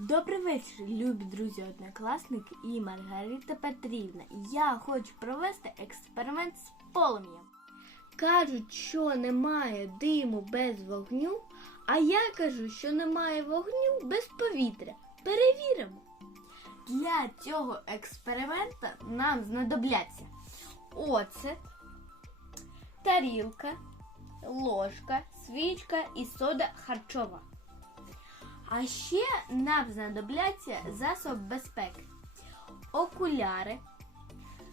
Добрий вечір, любі друзі, однокласники і Маргарита Петрівна. Я хочу провести експеримент з полум'ям. Кажуть, що немає диму без вогню, а я кажу, що немає вогню без повітря. Перевіримо. Для цього експеримента нам знадобляться оцет, тарілка, ложка, свічка і сода харчова. А ще нам знадобляться засоб безпеки, окуляри,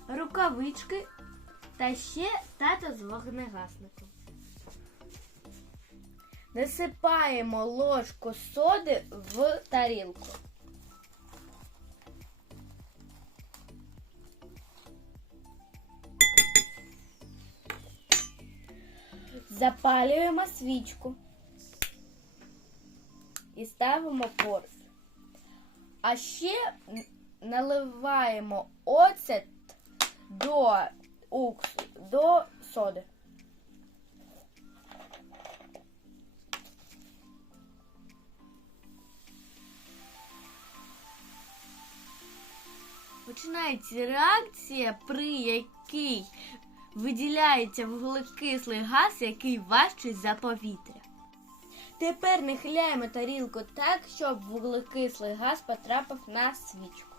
рукавички та ще тато з вогнегасником. Насипаємо ложку соди в тарілку. Запалюємо свічку і ставимо поруч. А ще наливаємо оцет до уксу, до соди. Починається реакція, при якій виділяється вуглекислий газ, який важчий за повітря. Тепер нахиляємо тарілку так, щоб вуглекислий газ потрапив на свічку.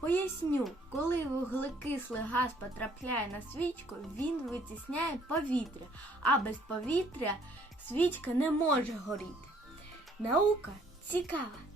Поясню, коли вуглекислий газ потрапляє на свічку, він витісняє повітря, а без повітря свічка не може горіти. Наука цікава.